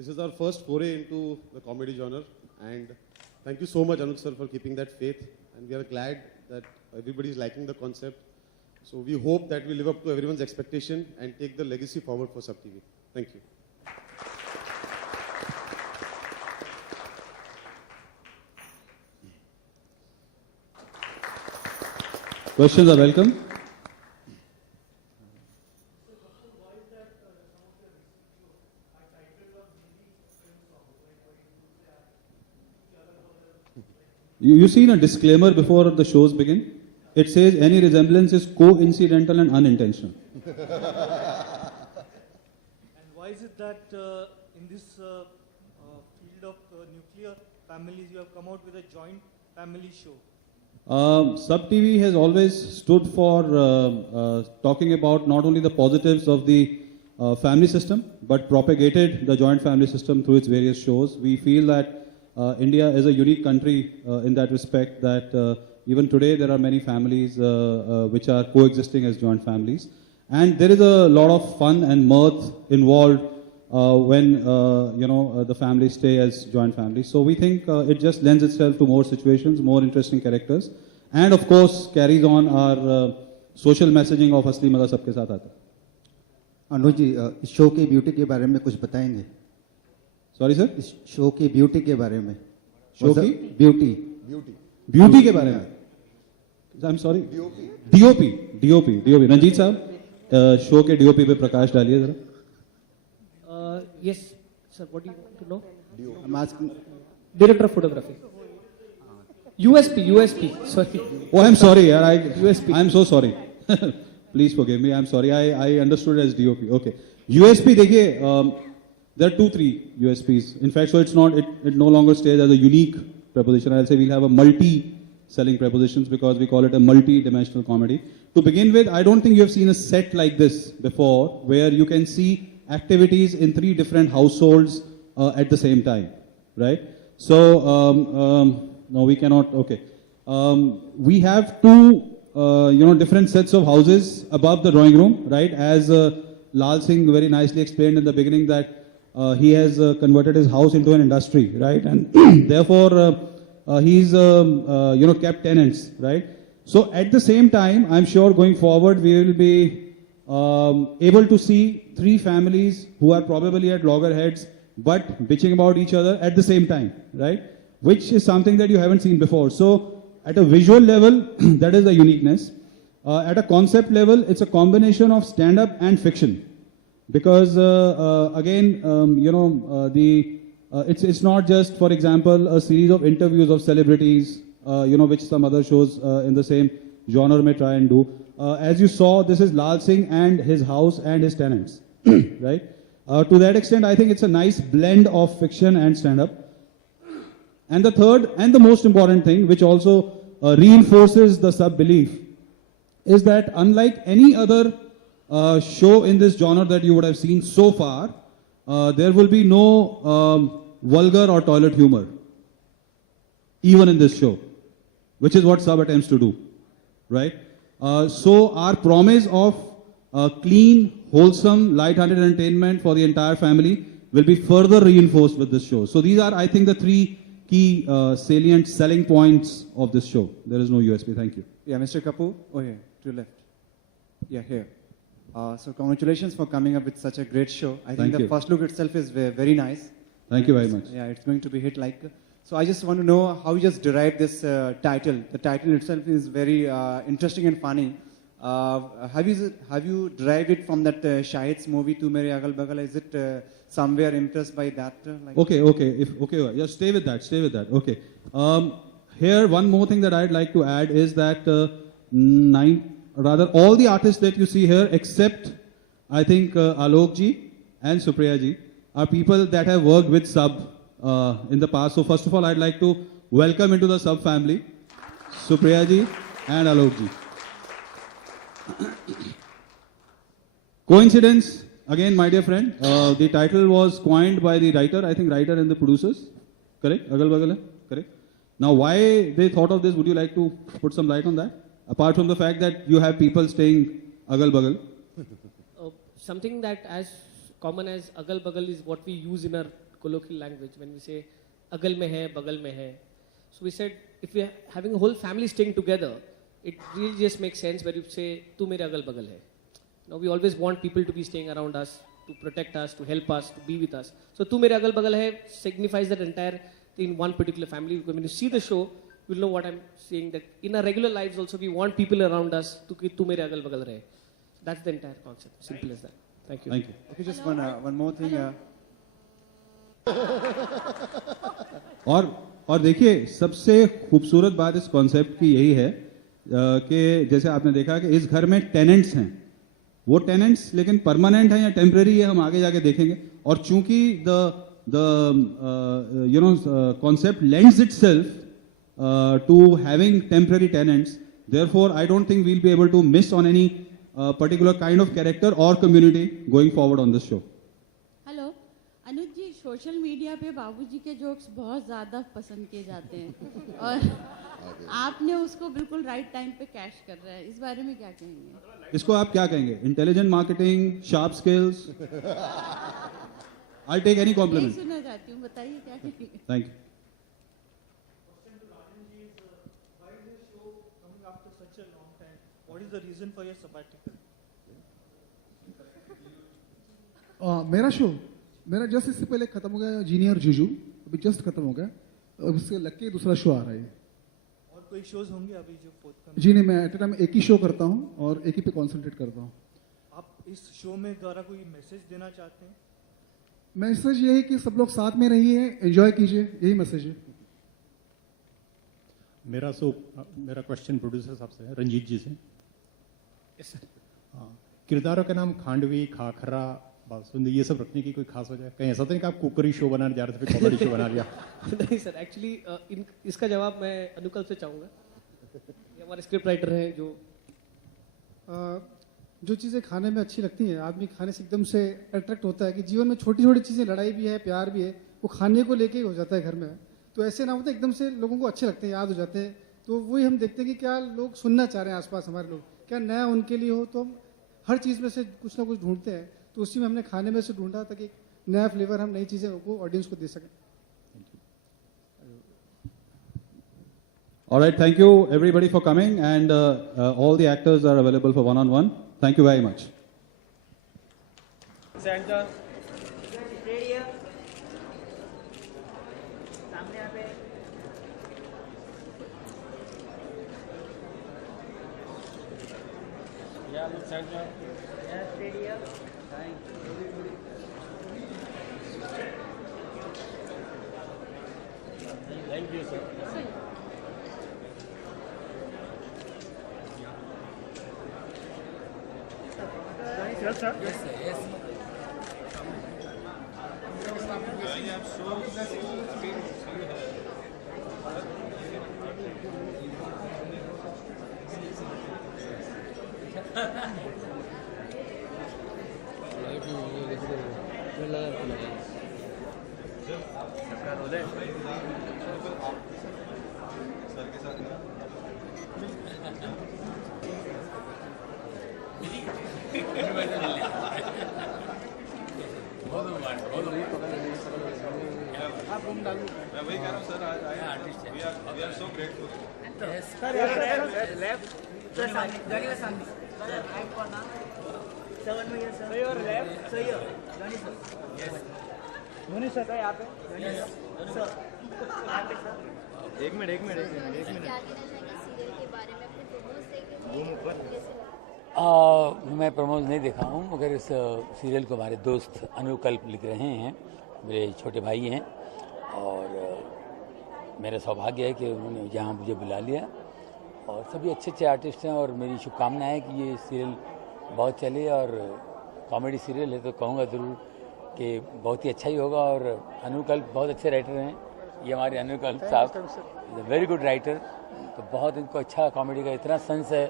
This is our first foray into the comedy genre, and thank you so much, Anuj sir, for keeping that faith. And we are glad that everybody is liking the concept. So we hope that we live up to everyone's expectation and take the legacy forward for Sub TV. Thank you. Questions are welcome. You seen a disclaimer before the shows begin? It says any resemblance is coincidental and unintentional. And why is it that in this field of nuclear families, you have come out with a joint family show? Sub TV has always stood for talking about not only the positives of the family system, but propagated the joint family system through its various shows. We feel that India is a unique country in that respect, that even today there are many families which are coexisting as joint families. And there is a lot of fun and mirth involved when the families stay as joint families. So we think it just lends itself to more situations, more interesting characters, and of course carries on our social messaging of असली मजा सबके साथ आता है. अनुज जी, इस show की beauty के बारे में कुछ बताएंगे? सॉरी सर, इस शो की ब्यूटी के बारे में. शो की ब्यूटी ब्यूटी के बारे में. I am sorry, DOP Ranjit साहब शो के डीओपी पे प्रकाश डालिए जरा. Yes, sir. What do you want to know? I'm asking. Director of photography. USP. Sorry. Oh, I'm sorry, yaar. USP. I'm so sorry. Please forgive me. I'm sorry. I understood it as DOP. Okay. USP, देखिए, there are 2-3 USPs. In fact, so it's not. It no longer stays as a unique preposition. I'll say we'll have a multi-selling prepositions because we call it a multi-dimensional comedy. To begin with, I don't think you have seen a set like this before, where you can see activities in 3 different households at the same time, right? So, no, we cannot, okay. We have 2, different sets of houses above the drawing room, right? As Lal Singh very nicely explained in the beginning that he has converted his house into an industry, right? And therefore, he's, kept tenants, right? So at the same time, I'm sure going forward, we will be able to see 3 families who are probably at loggerheads but bitching about each other at the same time, right? Which is something that you haven't seen before. So at a visual level, that is the uniqueness. At a concept level, it's a combination of stand-up and fiction. Because it's not just, for example, a series of interviews of celebrities, which some other shows in the same genre may try and do. As you saw, this is Lal Singh and his house and his tenants, right? To that extent, I think it's a nice blend of fiction and stand-up. And the third and the most important thing, which also reinforces the sub-belief, is that unlike any other show in this genre that you would have seen so far, there will be no vulgar or toilet humor, even in this show, which is what Sub attempts to do, right? So our promise of clean, wholesome, light-hearted entertainment for the entire family will be further reinforced with this show. So these are, I think, the 3 key salient selling points of this show. There is no USP. Thank you. Yeah, Mr. Kapoor. Oh, here, to your left. Yeah, here. So congratulations for coming up with such a great show. I think Thank the you. first look itself is very nice. Thank you very much. Yeah, it's going to be hit like. So I just want to know how you just derived this title. The title itself is very interesting and funny. Have you derived it from that Shahid's movie Tu Mere Agal Bagal? Is it somewhere impressed by that? Okay. Just stay with that. Okay. Here, one more thing that I'd like to add is that all the artists that you see here, except I think Alok ji and Supriya ji, are people that have worked with Sub in the past. So first of all, I'd like to welcome into the Sub family, Supriya ji and Alok ji. Coincidence, again, my dear friend, the title was coined by the writer and the producers, correct? Agal Bagal, correct? Now, why they thought of this, would you like to put some light on that? Apart from the fact that you have people staying Agal Bagal. Something that as common as Agal Bagal is what we use in our colloquial language when we say agal mein hai, bagal mein hai. So we said if we are having a whole family staying together, it really just makes sense where you say tu mere agal bagal hai. Now we always want people to be staying around us, to protect us, to help us, to be with us. So tu mere agal bagal hai signifies that entire thing in one particular family. When you see the show, you'll know what I'm saying, that in our regular lives also we want people around us to ki tu mere agal bagal rahe. That's the entire concept. Simple as that. Thank you. Thank you. Okay, just one more thing. और देखिए सबसे खूबसूरत बात इस concept की यही है कि जैसे आपने देखा कि इस घर में टेनेंट्स हैं, वो टेनेंट्स लेकिन परमानेंट है या टेम्पररी है हम आगे जाके देखेंगे. और चूंकि the you know concept lends itself to having temporary tenants, therefore I don't think we'll be able to miss on any particular kind of character or community going forward on this show. Hello Anuj ji, social media पे बाबूजी के jokes बहुत ज़्यादा पसंद किए जाते हैं और आपने उसको बिल्कुल राइट टाइम पे कैश कर रहा है, इस बारे में क्या कहेंगे? इसको आप क्या कहेंगे? Intelligent marketing, sharp skills? I take any नहीं कॉम्प्लीमेंट. सुनना चाहती हूँ, बताइए क्या कहेंगे? Thank you. Why is this show coming after such a long time? What is the reason for your sabbatical? मेरा शो मेरा जस्ट इससे पहले खत्म हो गया, जीनियर जुजू अभी जस्ट खत्म हो गया, अब इससे लग के दूसरा शो आ रहा है. और कोई शोज होंगे अभी जो forthcoming? जी नहीं, मैं एट ए टाइम एक ही शो करता हूँ और एक ही पे कॉन्सेंट्रेट करता हूँ. आप इस शो में द्वारा कोई मैसेज देना चाहते हैं? मैसेज ये है कि सब लोग साथ में रहिए, एंजॉय कीजिए, यही मैसेज है. मेरा क्वेश्चन प्रोड्यूसर साहब से है, रंजीत जी से. Yes, sir. हाँ, किरदारों का नाम खांडवी, खाखरा, बासुंदी ये सब रखने की कोई खास वजह है? कहीं ऐसा तो नहीं कि आप कुकरी शो बनाने जा रहे थे फिर कॉमेडी शो बना लिया? नहीं सर, एक्चुअली इसका जवाब मैं अनुकल से चाहूँगा. ये हमारे स्क्रिप्ट राइटर हैं जो जो चीज़ें खाने में अच्छी लगती हैं, आदमी खाने से एकदम से अट्रैक्ट होता है कि जीवन में छोटी छोटी चीज़ें, लड़ाई भी है, प्यार भी है, वो खाने को लेके ही हो जाता है घर में. तो ऐसे ना होता एकदम से लोगों को अच्छे लगते हैं, याद हो जाते हैं. तो वही हम देखते हैं कि क्या लोग सुनना चाह रहे हैं आसपास हमारे लोग, क्या नया उनके लिए हो. तो हम हर चीज़ में से कुछ ना कुछ ढूंढते हैं, तो उसी में हमने खाने में से ढूंढा ताकि एक नया फ्लेवर हम नई चीज़ें को ऑडियंस को दे सकें. All right, thank you everybody for coming, and all the actors are available for one-on-one. Thank you very much. Center. Thank you, sir. Yes, sir. मैं प्रमोद नहीं देखा हूँ, मगर इस सीरियल को हमारे दोस्त अनुकल्प लिख रहे हैं, मेरे छोटे भाई हैं, और मेरा सौभाग्य है कि उन्होंने यहाँ मुझे बुला लिया. और सभी अच्छे अच्छे आर्टिस्ट हैं, और मेरी शुभकामना है कि ये सीरियल बहुत चले. और कॉमेडी सीरियल है तो कहूँगा ज़रूर कि बहुत ही अच्छा ही होगा. और अनुकल्प बहुत अच्छे राइटर हैं, ये हमारे अनुकल्प साहब वेरी गुड राइटर. तो बहुत इनको अच्छा कॉमेडी का इतना सेंस है,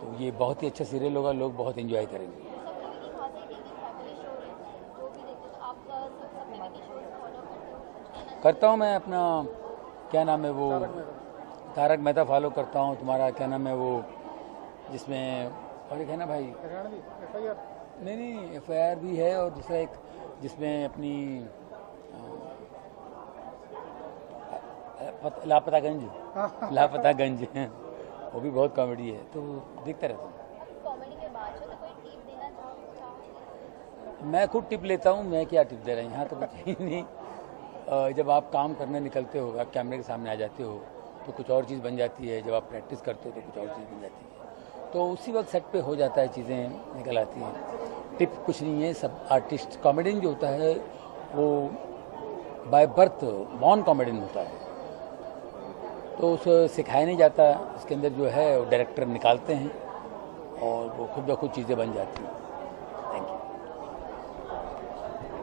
तो ये बहुत ही अच्छा सीरियल होगा, लोग बहुत एंजॉय करेंगे. करता हूँ मैं अपना, क्या नाम है वो, तारक मेहता फॉलो करता हूँ. तुम्हारा क्या नाम है वो, जिसमें और एक है ना भाई, नहीं FIR भी है, और दूसरा एक जिसमें अपनी लापतागंज लापतागंज वो भी बहुत कॉमेडी है, तो देखता रहता हूँ। कॉमेडी में बात हो तो कोई टिप देना चाहो? मैं खुद टिप लेता हूँ, मैं क्या टिप दे रहा हूँ, यहाँ तो कुछ ही नहीं। जब आप काम करने निकलते हो, आप कैमरे के सामने आ जाते हो तो कुछ और चीज़ बन जाती है, जब आप प्रैक्टिस करते हो तो कुछ और चीज़ बन जाती है, तो उसी वक्त सेट पे हो जाता है, चीज़ें निकल आती हैं। टिप कुछ नहीं है, सब आर्टिस्ट कॉमेडियन जो होता है वो बाय बर्थ बॉर्न कॉमेडियन होता है, तो उसे सिखाया नहीं जाता, उसके अंदर जो है वो डायरेक्टर निकालते हैं और वो खुद ब खुद चीज़ें बन जाती हैं।